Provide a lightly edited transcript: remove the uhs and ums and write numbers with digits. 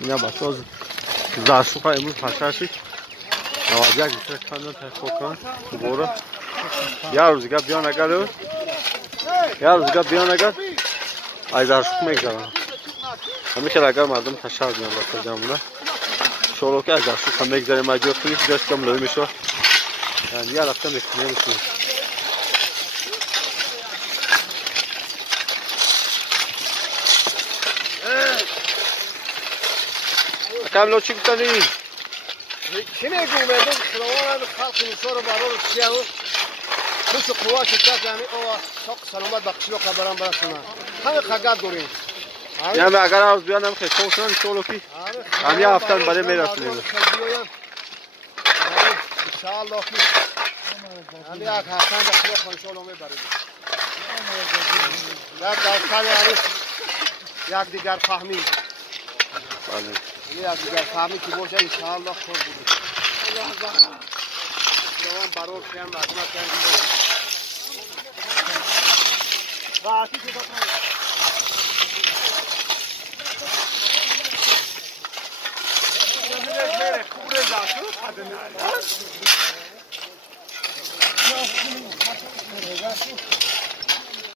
اینا بچه‌ها زرشوخ امروز پشرشی نوادیک میشه کندن تشکر دوباره یه روز دیگه بیان اگر از زرشوخ میگذارن همیشه اگر مردم تشر بیان واسه جمعونه شروع که از زرشوخ هم میگذاریم مجبور کنید دست کم لوی میشه یعنی یه رفته میکنه میشه کاملو چی کنی؟ چی میگم مردم خداوند خلق انسان رو برای چیه و خوش قوت کرد یعنی او ساق سلامت بخشی و خبرم برسونن همه خگت داریم یعنی اگر از بیانم خیلی کنن شلو کی هم یه هفتن برای میرسونیم انشاءالله که یعنی یک هفتن بخشی و خانشالو میبریم یک دستان یعنی یک دیگر فهمی یک دیگر فهمی که باشه انشاءالله خور بودیم دوام برای کیم مردم کیم راحتی شده کنم